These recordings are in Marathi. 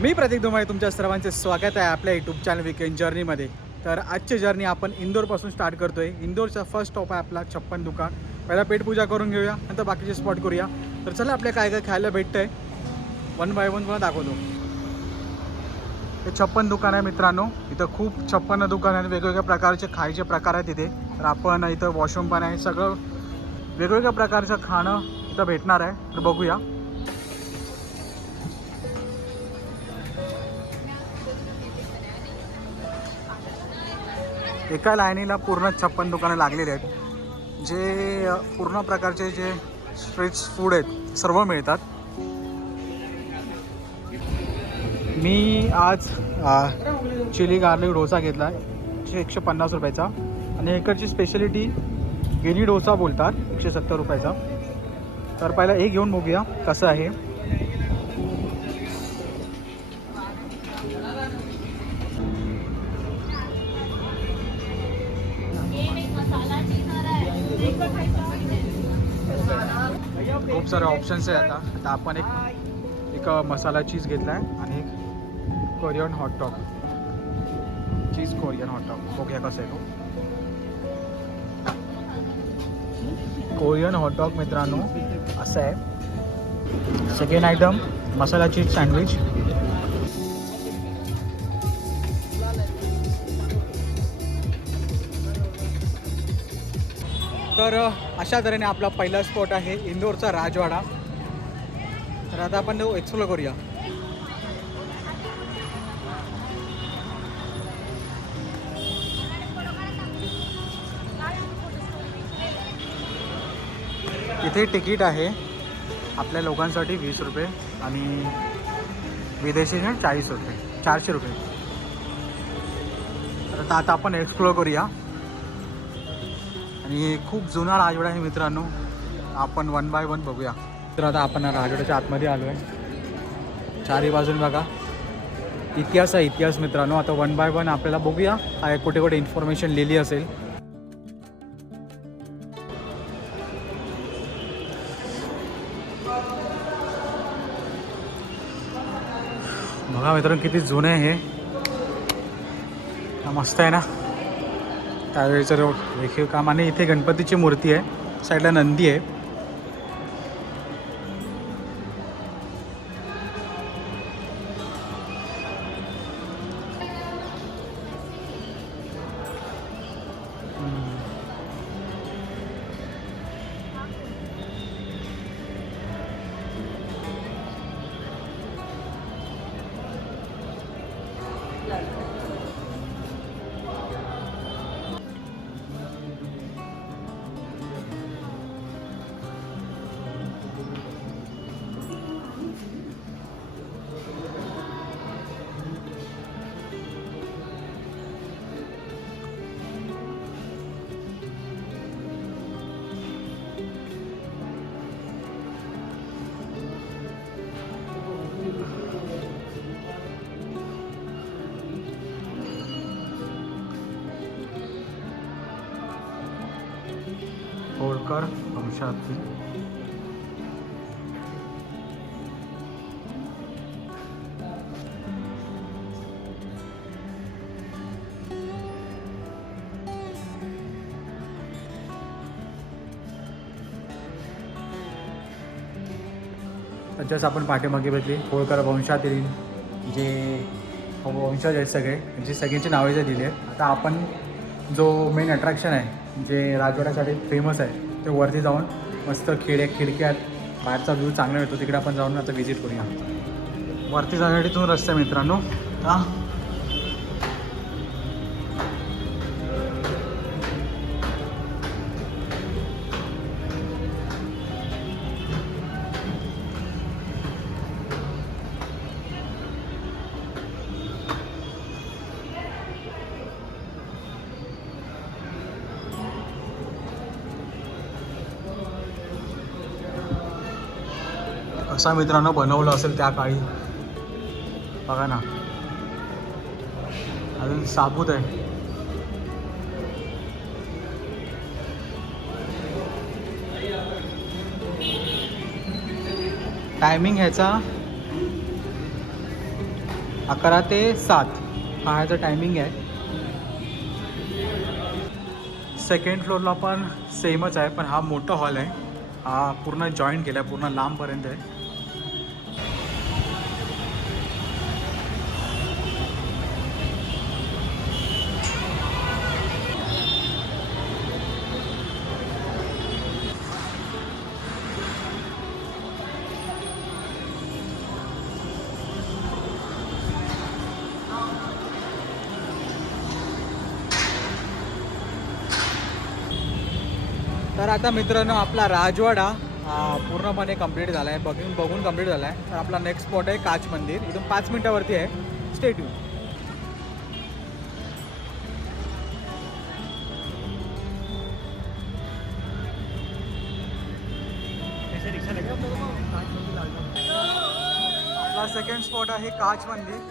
मी प्रतीक धुमाळे तुमच्या सर्वांचे स्वागत आहे आपल्या यूट्यूब चॅनल वीकेंड जर्नीमध्ये. तर आजची जर्नी आपण इंदोरपासून स्टार्ट करतो आहे. इंदोरचा फर्स्ट स्टॉप आहे आपला छप्पन दुकान. पहिला पेटपूजा करून घेऊया, नंतर बाकीचे स्पॉट करूया. तर चला आपल्या काय काय खायला भेटतं आहे वन बाय वन मला दाखवतो. हे छप्पन दुकान आहे मित्रांनो. इथं खूप 56 दुकान आहेत, वेगवेगळ्या प्रकारचे खायचे प्रकार आहेत इथे. तर आपण इथं वॉशरूम पण आहे, सगळं वेगवेगळ्या प्रकारचं खाणं इथं भेटणार आहे. तर बघूया. एका लाईनीला पूर्ण 56 दुकानं लागलेली आहेत, जे पूर्ण प्रकारचे जे स्ट्रीट फूड आहेत सर्व मिळतात. मी आज चिली गार्लिक डोसा घेतला आहे 150 रुपयाचा. आणि इकडची स्पेशलिटी गिनी डोसा बोलतात 170 रुपयाचा. तर पहिला हे घेऊन बघूया कसं आहे. खूप सारे ऑप्शन्स आहे. आता आपण एक मसाला चीज घेतला आहे आणि एक कोरियन हॉटडॉग, चीज कोरियन हॉटडॉग बघूया कसं आहे तो. कोरियन हॉटडॉग मित्रांनो असं आहे. सेकंड आयटम मसाला चीज सँडविच. तर अशा तऱ्हेने आपला पहिला स्पॉट आहे इंदोरचा राजवाडा. तर आता आपण तो एक्सप्लोर करूया. इथे तिकीट आहे आपल्या लोकांसाठी 20 रुपये आणि विदेशी 40 रुपये, 400 रुपये. तर आता आपण एक्सप्लोर करूया. आणि खूप जुना राजवाडा आहे मित्रांनो. आपण वन बाय वन बघूया. तर आता आपण राजवाड्याच्या आतमध्ये आलो आहे. चारी बाजून बघा इतिहास आहे, इतिहास मित्रांनो. आता वन बाय वन आपल्याला बघूया काय कुठे कुठे इन्फॉर्मेशन लिहिली असेल. बघा मित्रांनो किती जुनं आहे हे. मस्त आहे ना त्यावेळेचं रोड रेखीव काम. आणि इथे गणपतीची मूर्ती आहे, साईडला नंदी आहे. होळकर वंशातील जसं आपण पाठीमागे बघितली होळकर वंशातील जे वंशज आहेत सगळे, त्यांची सगळ्यांची नावे जे दिली आहेत. आता आपण जो मेन अट्रॅक्शन आहे जे राजवाड्यासाठी फेमस आहे ते वरती जाऊन मस्त खिडक्यात बाहेरचा व्ह्यू चांगला मिळतो, तिकडे आपण जाऊन आता व्हिजिट करूया. वरती जाण्यासाठी इथून रस्ता आहे मित्रांनो. असा मित्रांनो बनवलं असेल त्या काळी. बघा ना अजून साबूत आहे. टायमिंग ह्याचा 11 ते 7 हा ह्याचा टायमिंग आहे. सेकंड फ्लोअरला पण सेमच आहे, पण हा मोठा हॉल आहे. हा पूर्ण जॉईंट केला आहे, पूर्ण लांबपर्यंत आहे. तर आता मित्रांनो आपला राजवाडा पूर्णपणे कंप्लीट झाला आहे, बघून कंप्लीट झाला आहे. तर आपला नेक्स्ट स्पॉट आहे काच मंदिर, इथून 5 मिनिटावरती आहे. Stay tune. आपला सेकंड स्पॉट आहे काच मंदिर.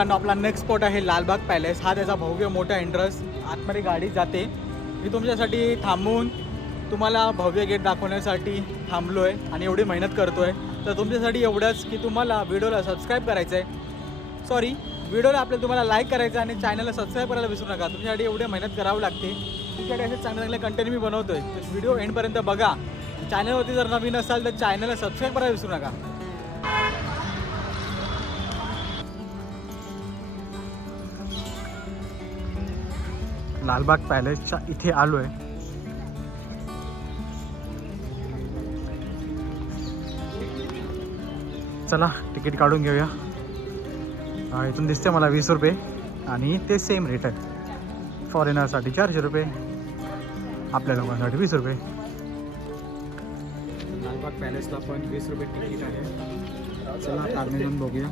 आणि आपला नेक्स्ट स्पॉट आहे लालबाग पॅलेस. हा त्याचा भव्य मोठा एंट्रन्स, आतमध्ये गाडी जाते. मी तुमच्यासाठी थांबून तुम्हाला भव्य गेट दाखवण्यासाठी थांबलो आहे आणि एवढी मेहनत करतो आहे. तर तुमच्यासाठी एवढंच की तुम्हाला व्हिडिओला सबस्क्राईब करायचं आहे, सॉरी व्हिडिओला तुम्हाला लाईक करायचं आहे आणि चॅनलला सबस्क्राईब करायला विसरू नका. तुमच्यासाठी एवढी मेहनत करावी लागते. तुमच्यासाठी असे चांगले चांगले कंटेंट मी बनवतो आहे. तर व्हिडिओ एंडपर्यंत बघा. चॅनलवरती जर नवीन असाल तर चॅनलला सबस्क्राईब करायला विसरू नका. लालबाग पॅलेसच्या इथे आलो आहे. चला तिकीट काढून घेऊया. इथून दिसते मला 20 रुपये आणि ते सेम रेट आहे. फॉरेनरसाठी 400 रुपये, आपल्या लोकांसाठी 20 रुपये. लालबाग पॅलेसला पण 20 रुपये तिकीट आहे. चला आतमध्ये जाऊन बघूया.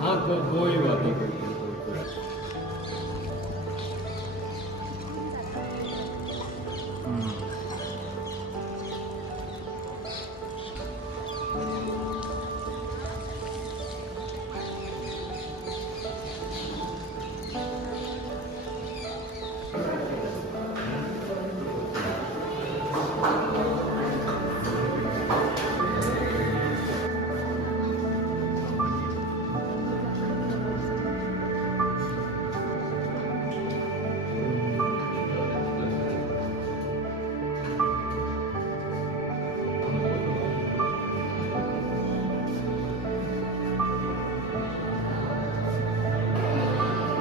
हाँ कोई बात नहीं.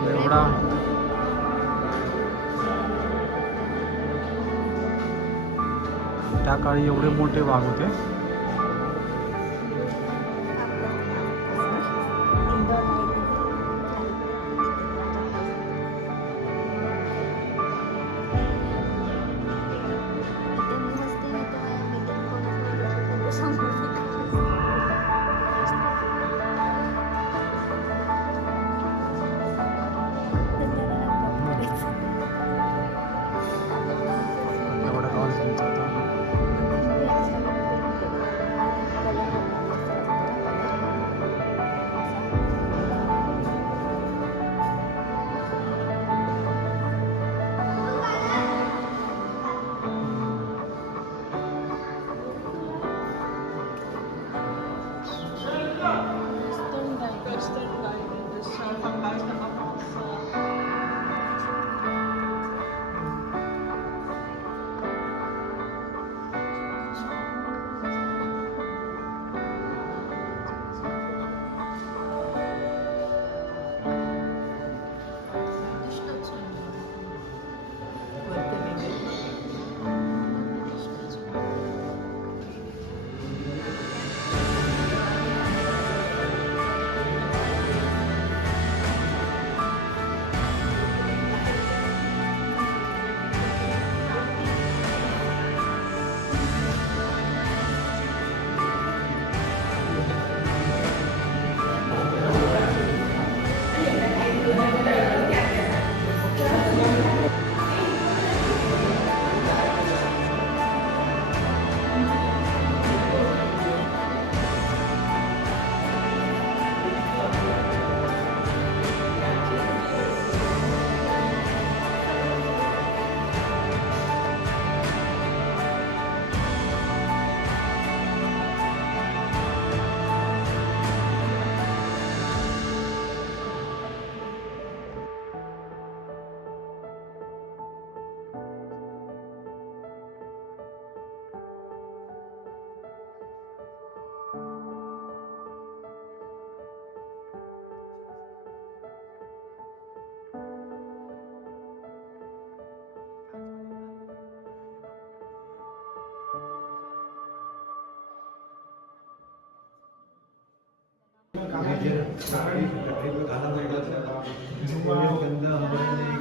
एवढा त्या काळी एवढे मोठे वाघ होते.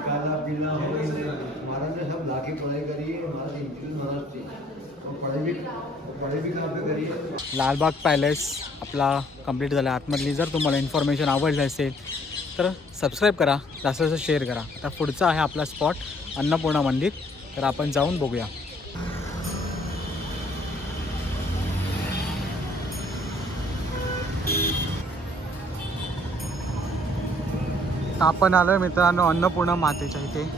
काला पीला हो महाराज ने सब लाके पढ़ाई करी है महाराज इंजीनियर महाराज थे और पढ़ाई भी कहाँ पे करी है. लालबाग पॅलेस आपला कंप्लीट झाला. आतमधली जर तुम्हाला इन्फॉर्मेशन आवडली असेल तर सबस्क्राईब करा, जास्त जास्त शेअर करा. आता पुढचा आहे आपला स्पॉट अन्नपूर्णा मंदिर, तर आपण जाऊन बघूया. आपण आलोय मित्रांनो अन्नपूर्णा मातेच्या इथे.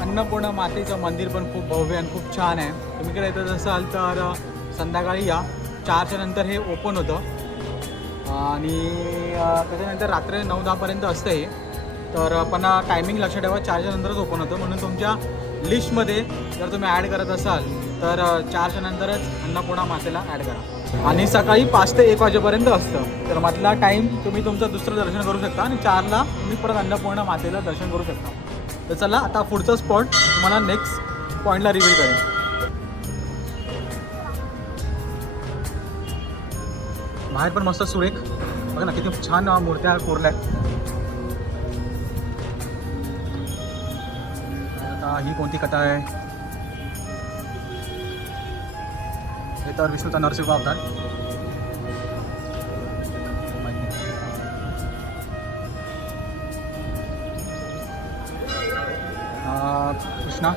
अन्नपूर्णा मातेचं मंदिर पण खूप भव्य आणि खूप छान आहे. तुम्ही इकडे येत असाल तर संध्याकाळी या. 4च्या नंतर हे ओपन होतं आणि त्याच्यानंतर रात्री 9-10पर्यंत असतं हे. तर पण टायमिंग लक्षात ठेवा, 4च्या नंतरच ओपन होतं. म्हणून तुमच्या लिस्टमध्ये जर तुम्ही ॲड करत असाल तर 4च्या नंतरच अन्नपूर्णा मातेला ॲड करा. आणि सकाळी 5 ते 1 वाजेपर्यंत असतं. तर मधला टाईम तुम्ही तुमचं दुसरं दर्शन करू शकता आणि 4ला तुम्ही परत अन्नपूर्णा मातेला दर्शन करू शकता. तर चला आता पुढचा स्पॉट तुम्हाला नेक्स्ट पॉईंटला रिव्हील करेन. बाहेर पण मस्त सुरेख बघा ना, किती छान मूर्त्या कोरल्या आहेत. आता ही कोणती कथा आहे? हे तर विष्णूचा नरसिंह अवतार. कृष्णा.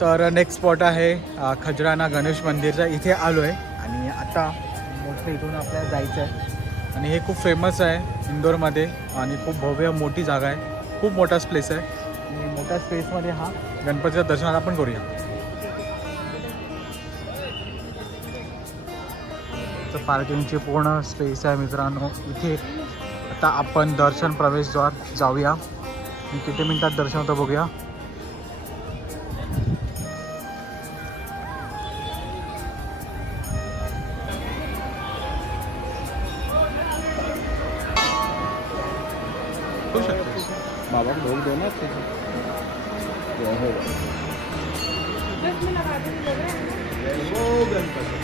तर नेक्स्ट स्पॉट आहे खजराना गणेश मंदिरचा. इथे आलो आहे आणि आता मोठं इथून आपल्याला जायचं आहे. आणि हे खूप फेमस आहे इंदोरमध्ये आणि खूप भव्य मोठी जागा आहे. खूप मोठा स्पेस आहे आणि मोठ्या स्पेसमध्ये हा गणपतीच्या दर्शनाला आपण करूया. तर पार्किंगची पूर्ण स्पेस आहे मित्रांनो इथे. आता आपण दर्शन प्रवेशद्वार जाऊया आणि किती मिनिटात दर्शन होतं बघूया. बाबा भोग देणार हो गणपती.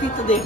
तिथं दे.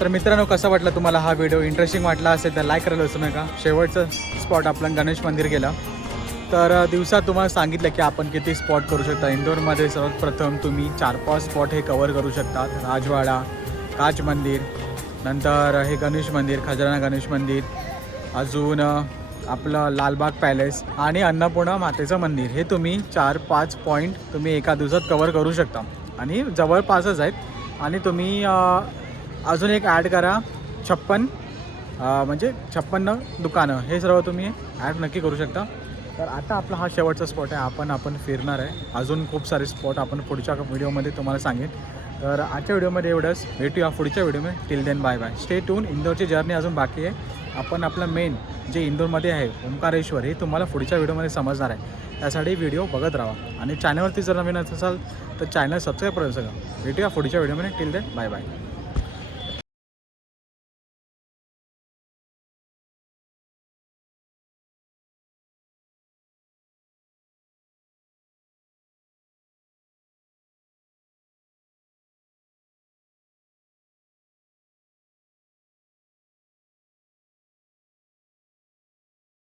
तर मित्रांनो, कसा वाटला तुम्हाला हा व्हिडिओ? इंटरेस्टिंग वाटला असेल तर लाईक करायला विसरू नका. शेवटचं स्पॉट आपलं गणेश मंदिर गेलं. तर दिवसात तुम्हाला सांगितलं की आपण किती स्पॉट करू शकता. इंदोरमध्ये सर्वात प्रथम तुम्ही 4-5 स्पॉट हे कवर करू शकता. राजवाडा, काच मंदिर, नंतर हे गणेश मंदिर, खजराना गणेश मंदिर, अजून आपलं लालबाग पॅलेस आणि अन्नपूर्णा मातेचं मंदिर. हे तुम्ही 4-5 पॉईंट तुम्ही एका दिवसात कवर करू शकता आणि जवळपासच आहेत. आणि तुम्ही अजून एक ॲड करा 56 म्हणजे 56 दुकानं, हे सर्व तुम्ही ॲड नक्की करू शकता. तर आता आपला हा शेवटचा स्पॉट आहे. आपण फिरणार आहे. अजून खूप सारे स्पॉट आपण पुढच्या व्हिडिओमध्ये तुम्हाला सांगेन. तर आजच्या व्हिडिओमध्ये एवढंच. भेटूया पुढच्या व्हिडिओमध्ये. Till then bye bye. Stay tune. इंदोरची जर्नी अजून बाकी आहे. आपण आपलं मेन जे इंदोरमध्ये आहे ओंकारेश्वर, हे तुम्हाला पुढच्या व्हिडिओमध्ये समजणार आहे. त्यासाठी व्हिडिओ बघत राहा आणि चॅनलवरती जर नवीन असाल तर चॅनल सबस्क्राईब करा सगळं. भेटूया पुढच्या व्हिडिओमध्ये. Till then bye bye.